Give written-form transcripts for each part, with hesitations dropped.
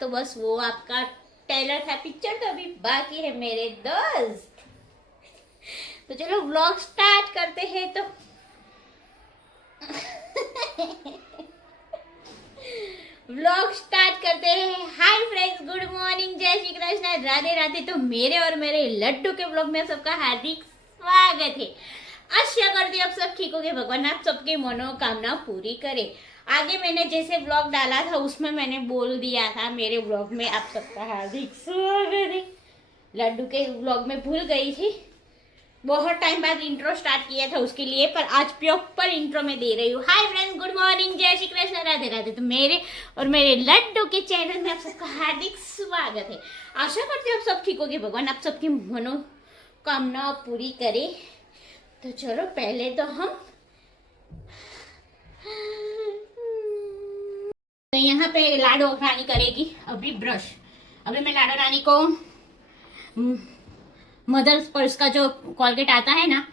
तो बस वो आपका ट्रेलर था, पिक्चर तो अभी बाकी है मेरे दोस्त। तो चलो व्लॉग स्टार्ट करते हैं। तो व्लॉग स्टार्ट करते हैं। हाय फ्रेंड्स, गुड मॉर्निंग, जय श्री कृष्ण, राधे राधे। तो मेरे और मेरे लड्डू के व्लॉग में सबका हार्दिक स्वागत है। आशा करती हूँ आप सब ठीक होंगे, भगवान आप सबकी मनोकामना पूरी करे। आगे मैंने जैसे व्लॉग डाला था उसमें मैंने बोल दिया था मेरे व्लॉग में आप सबका हार्दिक स्वागत है। लड्डू के व्लॉग में भूल गई थी, बहुत टाइम बाद इंट्रो स्टार्ट किया था उसके लिए, पर आज प्रॉपर इंट्रो में दे रही हूँ। हाय फ्रेंड्स, गुड मॉर्निंग, जय श्री कृष्ण, राधे राधे। तो मेरे और मेरे लड्डू के चैनल में आप सबका हार्दिक स्वागत है। आशा करती हूँ आप सब ठीक होगे, भगवान आप सबकी मनोकामना पूरी करे। तो चलो पहले तो हम तो यहाँ पे लाडो रानी करेगी अभी ब्रश। अभी मैं लाडो रानी को मदर पर्स का जो कॉलगेट आता है ना,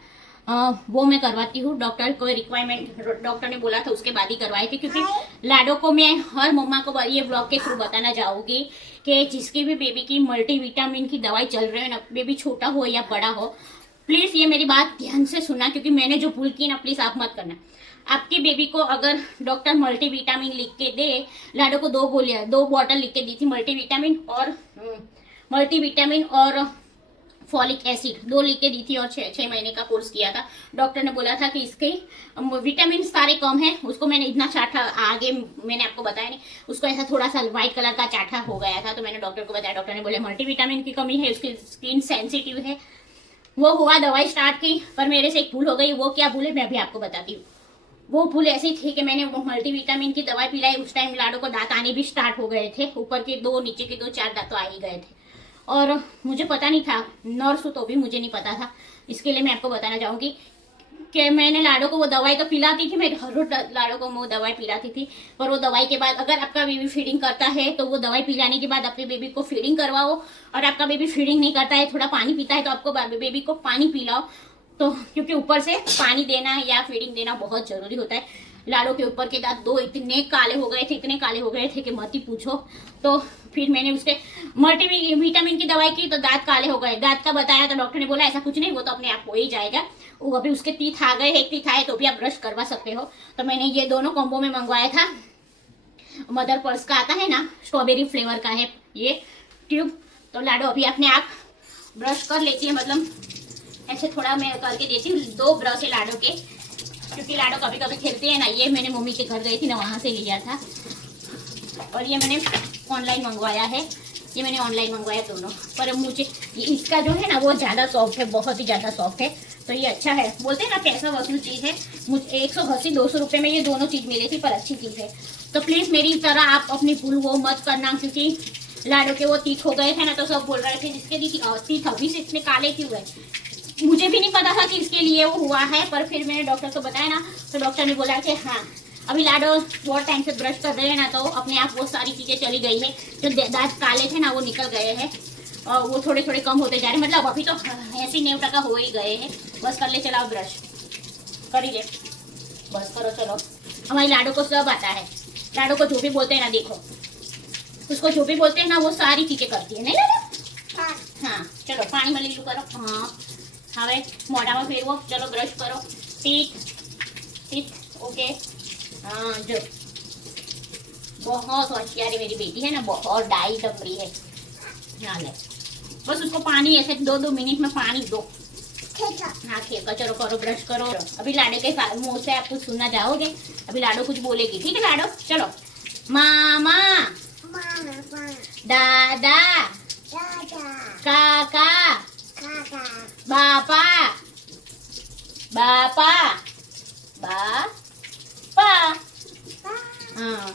वो मैं करवाती हूँ। डॉक्टर को रिक्वायरमेंट डॉक्टर ने बोला था उसके बाद ही करवाई थी, क्योंकि लाडो को मैं हर मम्मा को ये ब्लॉग के थ्रू बताना चाहूँगी कि जिसकी भी बेबी की मल्टीविटामिन की दवाई चल रही है ना, बेबी छोटा हो या बड़ा हो, प्लीज़ ये मेरी बात ध्यान से सुनना, क्योंकि मैंने जो भूल की ना प्लीज़ आप मत करना। आपकी बेबी को अगर डॉक्टर मल्टीविटामिन लिख के दे, लाडो को दो बॉटल लिख के दी थी मल्टीविटामिन और फॉलिक एसिड, 2 लिख के दी थी और 6 महीने का कोर्स किया था। डॉक्टर ने बोला था कि इसके विटामिन सारे कम हैं। उसको मैंने इतना चाटा, आगे मैंने आपको बताया नहीं, उसको ऐसा थोड़ा सा व्हाइट कलर का चाटा हो गया था। तो मैंने डॉक्टर को बताया, डॉक्टर ने बोला मल्टीविटामिन की कमी है, उसकी स्किन सेंसिटिव है। वो हुआ, दवाई स्टार्ट की, पर मेरे से एक भूल हो गई। वो क्या भूल है मैं अभी आपको बताती हूँ। वो भूल ऐसी थी कि मैंने वो मल्टीविटामिन की दवाई पिलाई, उस टाइम लाडो को दांत आने भी स्टार्ट हो गए थे। ऊपर के 2, नीचे के 2, 4 दांत तो आ ही गए थे, और मुझे पता नहीं था, नर्स हूँ तो भी मुझे नहीं पता था। इसके लिए मैं आपको बताना चाहूँगी कि मैंने लाडो को वो दवाई तो पिलाती थी, मैं हर रोज लाडो को वो दवाई पिलाती थी। पर वो दवाई के बाद अगर आपका बेबी फीडिंग करता है तो वो दवाई पिलाने के बाद अपने बेबी को फीडिंग करवाओ, और आपका बेबी फीडिंग नहीं करता है, थोड़ा पानी पीता है, तो आपको बेबी को पानी पिलाओ। तो क्योंकि ऊपर से पानी देना या फीडिंग देना बहुत जरूरी होता है। लाडो के ऊपर के दांत 2 इतने काले हो गए थे, इतने काले हो गए थे कि मत ही पूछो। तो फिर मैंने उसके मल्टीविटामिन की दवाई की तो दांत काले हो गए। दांत का बताया तो डॉक्टर ने बोला ऐसा कुछ नहीं, वो तो अपने आप हो ही जाएगा। वो अभी उसके टीथ आ गए, एक टीथ आए तो भी आप ब्रश करवा सकते हो। तो मैंने ये दोनों कॉम्बो में मंगवाया था। मदर पर्स का आता है ना, स्ट्रॉबेरी फ्लेवर का है ये ट्यूब। तो लाडो अभी अपने आप ब्रश कर लेती है, मतलब ऐसे थोड़ा मैं करके देती हूँ। 2 ब्रश है लाडो के, क्योंकि लाडो कभी कभी खेलते हैं ना। ये मैंने मम्मी के घर गई थी ना, वहाँ से लिया था। और ये मैंने ऑनलाइन मंगवाया है, ये मैंने ऑनलाइन मंगवाया दोनों। पर मुझे इसका जो है ना वो ज़्यादा सॉफ्ट है, बहुत ही ज़्यादा सॉफ्ट है। तो ये अच्छा है, बोलते हैं ना पैसा वसूल चीज़ है। मुझे 180-200 रुपये में ये दोनों चीज़ मिली थी, पर अच्छी चीज़ है। तो प्लीज़ मेरी तरह आप अपनी भूल वो मत करना, क्योंकि लाडो के वो टीथ हो गए थे ना, तो सब बोल रहे थे जिसके टीथ अभी से इतने काले क्यों हुए। मुझे भी नहीं पता था कि इसके लिए वो हुआ है, पर फिर मैंने डॉक्टर को बताया ना, तो डॉक्टर ने बोला कि हाँ अभी लाडो बहुत टाइम से ब्रश कर रहे हैं ना, तो अपने आप वो सारी चीज़ें चली गई है। जो दांत काले थे ना वो निकल गए हैं, और वो थोड़े थोड़े कम होते जा रहे हैं। मतलब अभी तो 80-90% हो ही गए हैं। बस कर ले, चलाओ ब्रश कर ही ले, बस करो चलो। हमारी लाडो को सब आता है। लाडो को जो भी बोलते हैं ना, देखो उसको जो भी बोलते हैं ना वो सारी चीज़ें करती है। नहीं लाडो? हाँ चलो पानी में लीलू करो। हाँ હવે મોઢામાં ફેરવો, ચલો બ્રશ કરો, ટીથ ओके। हाँ जो बहुत होशियार है मेरी बेटी है ना, बहुत डाई डबरी है। हाँ ले, बस उसको पानी ऐसे 2-2 मिनट में पानी दो। हाँ खेल, चलो करो ब्रश करो। अभी लाडो के मुँह से आप कुछ सुनना चाहोगे, अभी लाडो कुछ बोलेगी, ठीक है लाडो? चलो मामा, दादा, काका, बापा, बापा, बापा, हाँ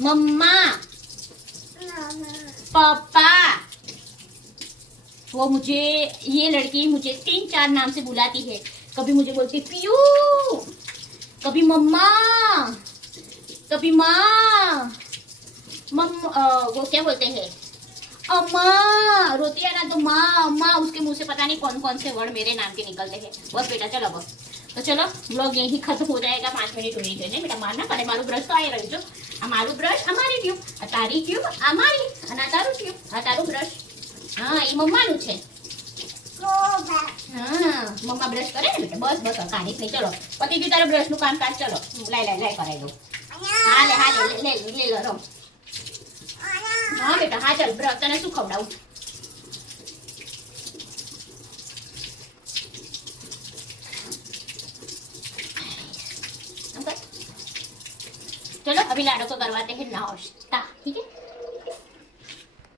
मम्मा, पापा। वो मुझे, ये लड़की मुझे 3-4 नाम से बुलाती है। कभी मुझे बोलती पियू, कभी मम्मा, कभी माँ, वो क्या बोलते हैं, अम्मा। रोती है ना तो माँ अम्मा, उसके मुंह से पता नहीं कौन कौन से वर्ड मेरे नाम के निकलते हैं। बस बेटा चलो बस तो चलो व्लॉग यही खत्म हो जाएगा। 5 मिनिट होने देने बेटा मारना पड़े मारू ब्रश तो आई रही અમારું બ્રશ અમારી ટ્યુબ તારી ટ્યુબ અમારી અને તારું ટ્યુબ તારું બ્રશ હા એ મમ્માનું છે હા મમ્મા બ્રશ કરે ને બેટા બસ બસ કાઢી નહીં ચલો પતિ ગયું તારા બ્રશનું કામકાજ ચલો લાઈ કરાવી દો હા લે લો રમ હા બેટા હા ચાલ બ્રશ તને શું ખવડાવું चलो अभी लाडो को करवाते हैं नाश्ता ठीक है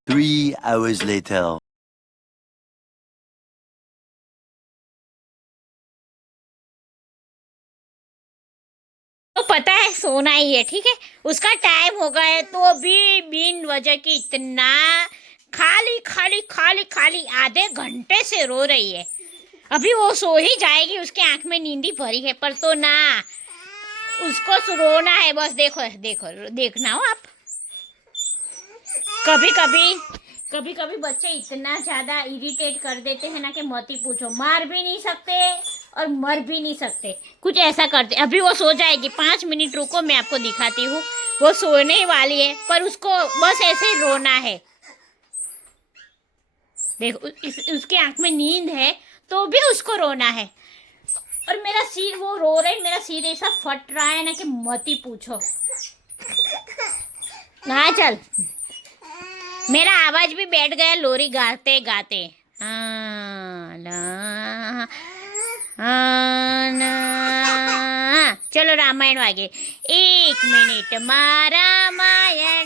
3 hours later तो पता है सोना ही है ठीक है उसका टाइम हो गया है तो भी बिन वजह की इतना खाली खाली खाली खाली आधे घंटे से रो रही है अभी वो सो ही जाएगी उसके आंख में नींदी भरी है पर तो ना उसको रोना है बस देखो देखो देखना हो आप कभी कभी बच्चे इतना ज़्यादा इरिटेट कर देते हैं ना कि मत ही पूछो मार भी नहीं सकते और मर भी नहीं सकते कुछ ऐसा करते अभी वो सो जाएगी 5 मिनट रुको मैं आपको दिखाती हूँ वो सोने वाली है पर उसको बस ऐसे रोना है देखो उसके आंख में नींद है तो भी उसको रोना है और मेरा सिर वो रो रहा है मेरा सिर ऐसा फट रहा है ना कि मत ही पूछो हाँ चल मेरा आवाज भी बैठ गया लोरी गाते गाते चलो रामायण वागे 1 मिनिट में रामायण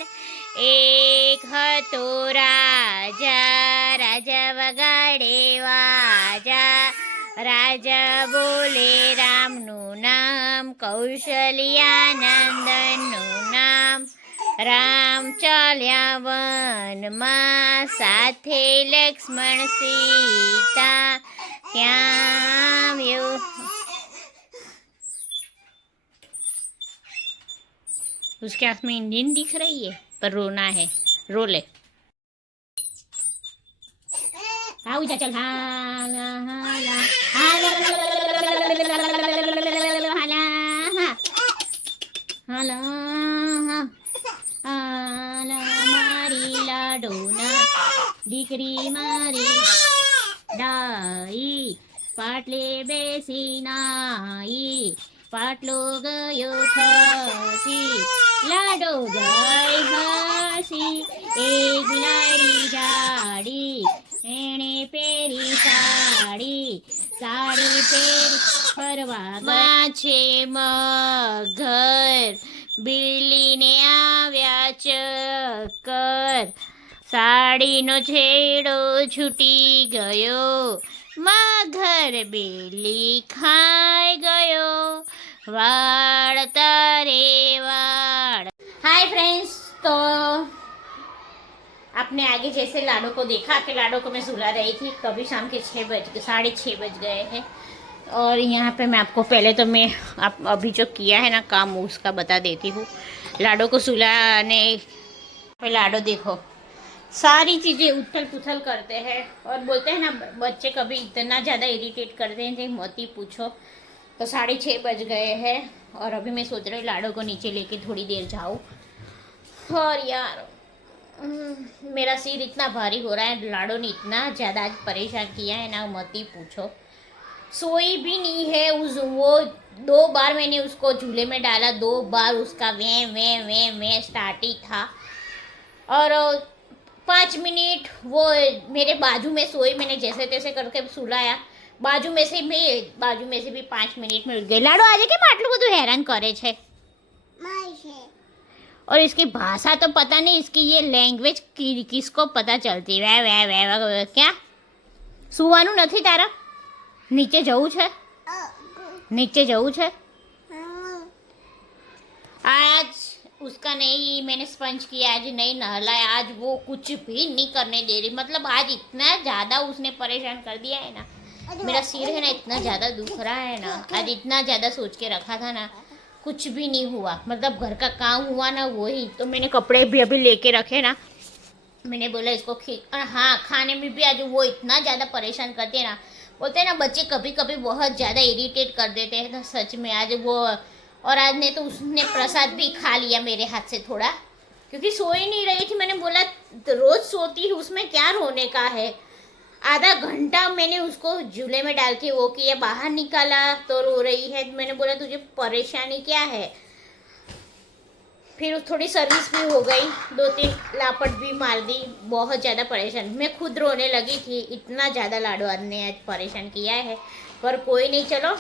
एक हतो राजा राजा वगाड़े वाजा राजा बोले रामનું નામ કૌશલ્યાનંદનનું નામ રામ ચાલ્યા વનમાં સાથે લક્ષ્મણ સીતા ત્યાં उसके आँख में नींद दिख रही है पर रोना है रो ले हाँ उठा चल મારી લાડોના દીકરી મારી ડાઈ પાટલે બેસી નાઈ પાટલો ગયો ખસી લાડો ગઈ હસી એક બિલાડી જાડી એણે પહેરી સાડી સાડી પહેરી ફરવા છે મગર બિલ્લીને આવ્યા ચક્કર સાડીનો છેડો છૂટી ગયો મગર બિલ્લી ખાઈ ગયો વાળ તારે વાળ हाय फ्रेंड्स तो आपने आगे जैसे लाडो को देखा कि लाडो को मैं सुला रही थी तो अभी शाम के 6:30 बज गए हैं और यहाँ पे मैं आपको पहले तो मैं आप अभी जो किया है ना काम उसका बता देती हूँ लाडो को सुलाने पे लाडो देखो सारी चीज़ें उथल पुथल करते हैं और बोलते हैं ना बच्चे कभी इतना ज़्यादा इरिटेट करते हैं कि मत ही पूछो तो 6:30 बज गए हैं और अभी मैं सोच रही हूँ लाडो को नीचे लेके थोड़ी देर जाऊँ और यार मेरा सिर इतना भारी हो रहा है लाडो ने इतना ज़्यादा आज परेशान किया है ना मत ही पूछो सोई भी नहीं है वो 2 बार मैंने उसको झूले में डाला 2 बार उसका वे स्टार्ट ही था और 5 मिनट वो मेरे बाजू में सोई मैंने जैसे तैसे करके सुलाया बाजू में से भी 5 मिनट में उठ गई लाडो आज के आटलू બધું हैरान करे छे और इसकी भाषा तो पता नहीं इसकी ये लैंग्वेज किसको पता चलती वे वे वे क्या સુવાનું નથી તારા નીચે જવું છે नीचे જવું છે आज उसका नहीं मैंने स्पंज किया आज नहीं नहलाया आज वो कुछ भी नहीं करने दे रही मतलब आज इतना ज़्यादा उसने परेशान कर दिया है ना मेरा सिर है ना इतना ज़्यादा दुख रहा है ना आज इतना ज़्यादा सोच के रखा था ना कुछ भी नहीं हुआ मतलब घर का काम हुआ ना वही तो मैंने कपड़े भी अभी लेके रखे ना मैंने बोला इसको हाँ खाने में भी आज वो इतना ज़्यादा परेशान करती है ना बोलते हैं ना बच्चे कभी कभी बहुत ज़्यादा इरिटेट कर देते हैं, तो सच में आज वो, और आज ने तो उसने प्रसाद भी खा लिया मेरे हाथ से थोड़ा, क्योंकि सो ही नहीं रही थी। मैंने बोला रोज सोती है, उसमें क्या रोने का है। आधा घंटा मैंने उसको झूले में डाल के वो किया, बाहर निकाला तो रो रही है। मैंने बोला तुझे परेशानी क्या है। फिर थोड़ी सर्विस भी हो गई, 2-3 लापट भी मार दी, बहुत ज़्यादा परेशान, मैं खुद रोने लगी थी, इतना ज़्यादा लाडो ने आज परेशान किया है। पर कोई नहीं, चलो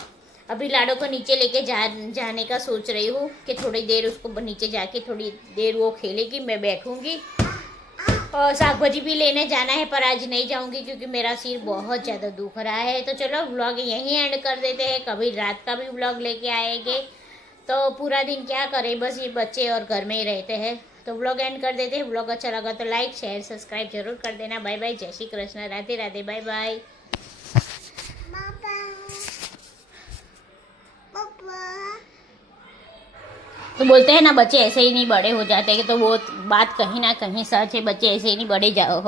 अभी लाडो को नीचे लेके जाने का सोच रही हूँ कि थोड़ी देर उसको नीचे जाके थोड़ी देर वो खेलेगी, मैं बैठूँगी। और साग भाजी भी लेने जाना है, पर आज नहीं जाऊँगी क्योंकि मेरा सिर बहुत ज़्यादा दुख रहा है। तो चलो व्लॉग यहीं एंड कर देते हैं, कभी रात का भी व्लॉग लेके आएंगे। तो पूरा दिन क्या करें, बस ये बच्चे और घर में ही रहते हैं। तो व्लॉग एंड कर देते हैं। व्लॉग अच्छा लगा तो लाइक शेयर सब्सक्राइब जरूर कर देना। बाय बाय, जय श्री कृष्ण, राधे राधे, बाय बाय। तो बोलते हैं ना बच्चे ऐसे ही नहीं बड़े हो जाते, तो वो बात कहीं ना कहीं सच है, बच्चे ऐसे ही नहीं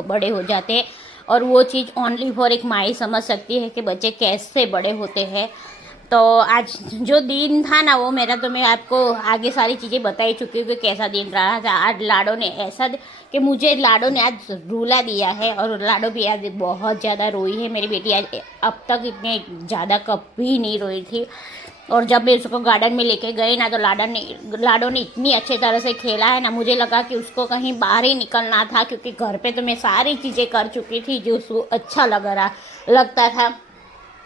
बड़े हो जाते। और वो चीज़ ओनली फॉर एक माँ ही समझ सकती है कि बच्चे कैसे बड़े होते हैं। तो आज जो दिन था ना वो मेरा, तो मैं आपको आगे सारी चीज़ें बता ही चुकी हूँ कि कैसा दिन रहा था। आज लाडो ने ऐसा कि मुझे लाडो ने आज रुला दिया है, और लाडो भी आज बहुत ज़्यादा रोई है। मेरी बेटी आज अब तक इतने ज़्यादा कभी नहीं रोई थी। और जब मैं उसको गार्डन में लेके गए ना, तो लाडो ने इतनी अच्छे तरह से खेला है ना, मुझे लगा कि उसको कहीं बाहर ही निकलना था, क्योंकि घर पे तो मैं सारी चीज़ें कर चुकी थी जो उसको अच्छा लगता था।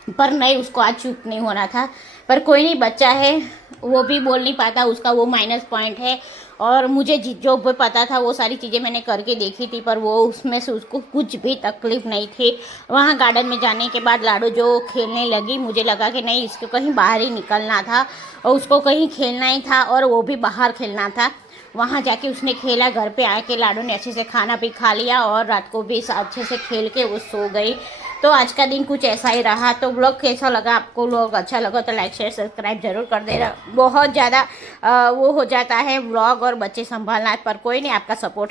पर नहीं, उसको आज चुप नहीं होना था। पर कोई नहीं, बच्चा है, वो भी बोल नहीं पाता, उसका वो माइनस पॉइंट है। और मुझे जो भी पता था वो सारी चीज़ें मैंने करके देखी थी, पर वो उसमें से उसको कुछ भी तकलीफ़ नहीं थी। वहाँ गार्डन में जाने के बाद लाडो जो खेलने लगी, मुझे लगा कि नहीं, इसको कहीं बाहर ही निकलना था और उसको कहीं खेलना ही था, और वो भी बाहर खेलना था। वहाँ जाके उसने खेला, घर पे आके लाडो ने अच्छे से खाना भी खा लिया, और रात को भी अच्छे से खेल के वो सो गई। तो आज का दिन कुछ ऐसा ही रहा। तो व्लॉग कैसा लगा आपको, व्लॉग अच्छा लगा तो लाइक शेयर सब्सक्राइब जरूर कर देना। बहुत ज़्यादा वो हो जाता है व्लॉग और बच्चे संभालना, पर कोई नहीं, आपका सपोर्ट है।